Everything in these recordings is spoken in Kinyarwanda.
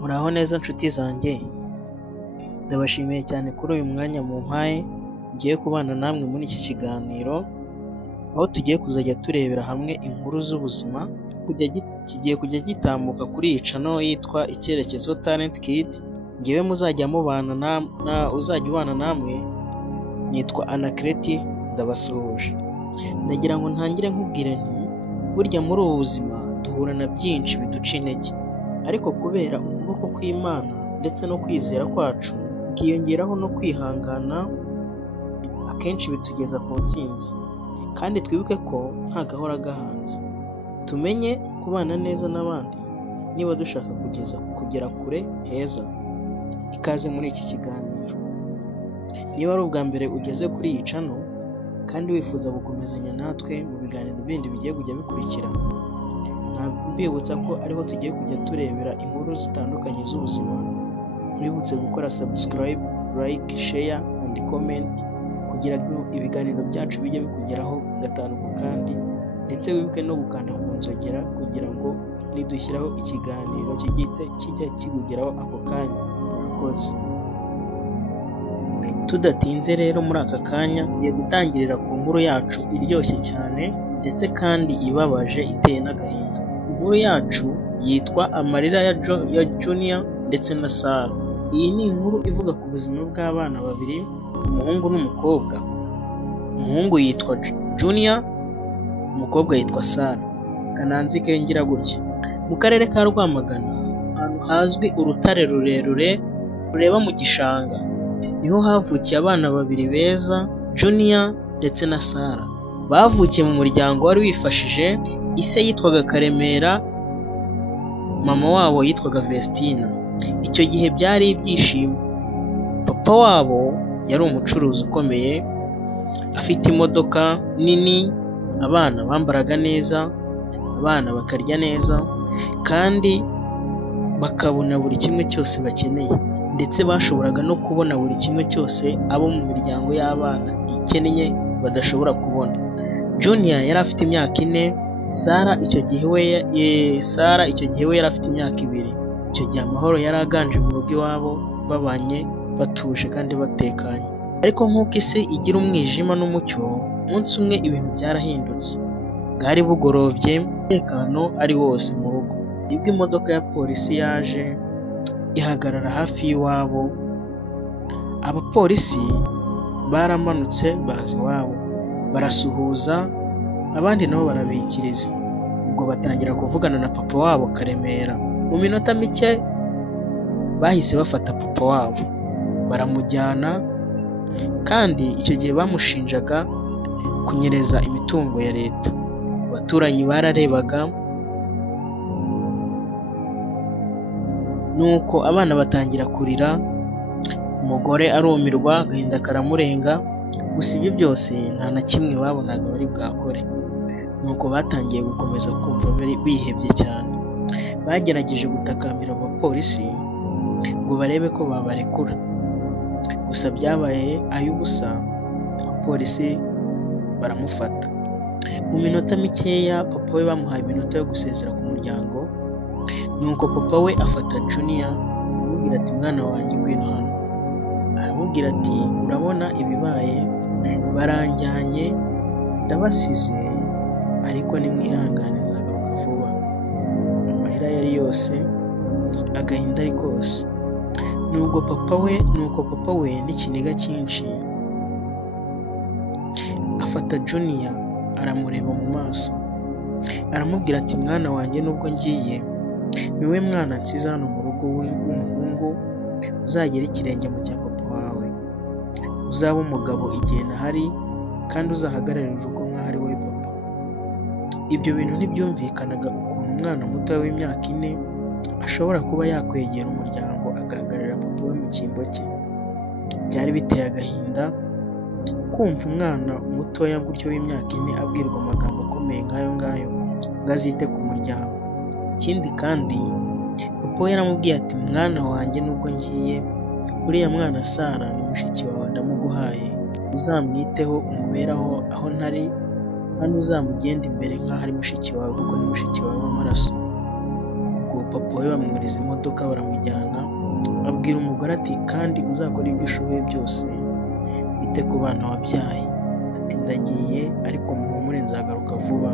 Muraho neza nshuti zanjye, ndabashimiye cyane kuri uyu mwanya mumpaye ngiye kubana namwe muri iki kiganiro, aho tugiye kuzajya turebera hamwe inkuru z'ubuzima kigiye kujya gitambuka kuri iyi channel yitwa Icyerekezo Talent Kid. Ngewe muzajya mubana uzajya ubana namwe nitwa Anaclet, ndabasuhuje. Ndagira ngo ntangire nkubwire nti burya muri ubu buzima duhura na byinshi biduca intege, ariko kubera ukuboko kw'Imana ndetse no kwizera kwacu kiyongeraho no kwihangana, akenshi bitugeza ku ntsinzi. Kandi twibuke ko nta gahora gahanze. Tumenye kubana neza n'abandi niba dushaka kugera kure heza. Ikaze muri iki kiganiro. Niba ari ubwa mbere ugeze kuri iyi channel kandi wifuza gukomezanya natwe mu biganiro bindi bigiye kujya bikurikira, mbibutsa ko ariho tugiye kujya turebera inkuru zitandukanye z'ubuzima. Mwibutse gukora subscribe, like, share and comment kugira ngo ibiganiro byacu bijye bikugeraho gatanu ku kandi, ndetse wibuke no gukanda ku nzogera kugira ngo nidushyiraho ikiganiro kijya kikugeraho ako kanya. Murakoze. Tudatinze rero muri aka kanya ngiye gutangirira ku nkuru yacu iryoshye cyane ndetse kandi ibabaje iteye n'agahinda. Inkuru yacu yitwa Amarira ya Junior ndetse na Sarah. Iyi ni inkuru ivuga ku buzima bw'abana babiri, umuhungu n'umukobwa. Umuhungu yitwa Junior, umukobwa yitwa Sarah. Kananzi kengira gutya. Mu karere ka Rwamagana, ahantu hazwi urutare rurerure rureba mu gishanga, niho havukiye abana babiri beza, Junior ndetse na Sarah. Bavukiye mu muryango wari wifashije. Ise yitwaga Karemera, mama wabo yitwaga Vestina. Icyo gihe byari ibyishimo. Papa wabo yari umucuruzi ukomeye, afite imodoka nini, abana bambaraga neza, abana bakarya neza, kandi bakabona buri kimwe cyose bakeneye, ndetse bashoboraga no kubona buri kimwe cyose abo mu miryango y'abana ikennye badashobora kubona. Junior yari afite imyaka 4, Sarah icyo gihe we yari afite imyaka 2. Icyo gihe amahoro yari aganje mu rugo iwabo, babanye batuje kandi batekanye. Ariko nk'uko isi igira umwijima n'umucyo, umunsi umwe ibintu byarahindutse. Bwari bugorobye, umutekano ari wose mu rugo. Nibwo imodoka ya polisi yaje ihagarara hafi y'iwabo. Abapolisi baramanutse baza iwabo, barasuhuza, abandi nabo barabikiriza. Ubwo batangira kuvugana na papa wabo Karemera. Mu minota mike bahise bafata papa wabo baramujyana, kandi icyo gihe bamushinjaga kunyereza imitungo ya leta. Abaturanyi bararebaga, nuko abana batangira kurira. Umugore arumirwa, agahinda karamurenga. Gusa ibyo byose nta na kimwe babonaga bari bwakore. Nuko batangiye gukomeza kumva bihebye cyane. Bagerageje gutakambira abapolisi ngo barebe ko babarekura, gusa byabaye ay'ubusa. Abapolisi baramufata. Mu minota mikeya papa we bamuhaye iminota yo gusezera ku muryango. Nuko papa we afata Junior aramubwira ati, mwana wanjye ngwino hano. Aramubwira ati, urabona ibibaye, baranjyanye ndabasize, ariko nimwihangane nzagaruka vuba. Amarira yari yose, agahinda ari kose. Nuko papa we n'ikiniga cyinshi afata Junior aramureba mu maso, aramubwira ati, mwana wanjye nubwo ngiye, niwe mwana nsize hano mu rugo w'umuhungu, uzagera ikirenge mu cya papa wawe, uzaba umugabo igihe ntahari, kandi uzahagararira urugo nk'aho ari wowe papa. Ibyo bintu ntibyumvikanaga ukuntu umwana muto w'imyaka 4 ashobora kuba yakwegera umuryango agahagararira papa we mu cyimbo cye. Byari biteye agahinda kumva umwana mutoya gutyo w'imyaka 4 abwirwa amagambo akomeye nk'ayo ngayo ngo azite ku muryango. Ikindi kandi papa we yaramubwiye ati, mwana wanjye nubwo ngiye, uriya mwana Sarah ni mushiki wawe ndamuguhaye, uzamwiteho umuberaho aho ntari, kandi uzamugenda imbere nk'aho ari mushiki wawe kuko ni mushiki wawe w'amaraso. Ubwo papa we bamwuriza imodoka baramujyana, abwira umugore ati kandi uzakora ibyo ushoboye byose bite ku bana wabyaye, ati ndagiye ariko muhumure nzagaruka vuba.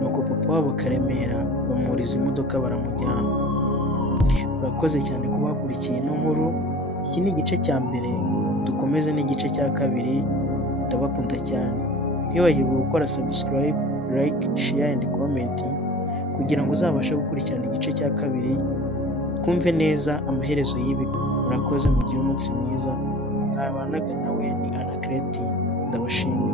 Nuko papa wabo Karemera bamwuriza imodoka baramujyana. Urakoze cyane kuba wakurikiye ino nkuru. Iki ni igice cya mbere, dukomeze n'igice cya kabiri. Ndabakunda cyane. Ntiwibagirwe gukora subscribe, like, share and comment kugira ngo uzabashe gukurikirana igice cya kabiri, twumve neza amaherezo y'ibi. Murakoze, mugire umunsi mwiza. Mwabanaga nawe ni Anaclet, ndabashimiye.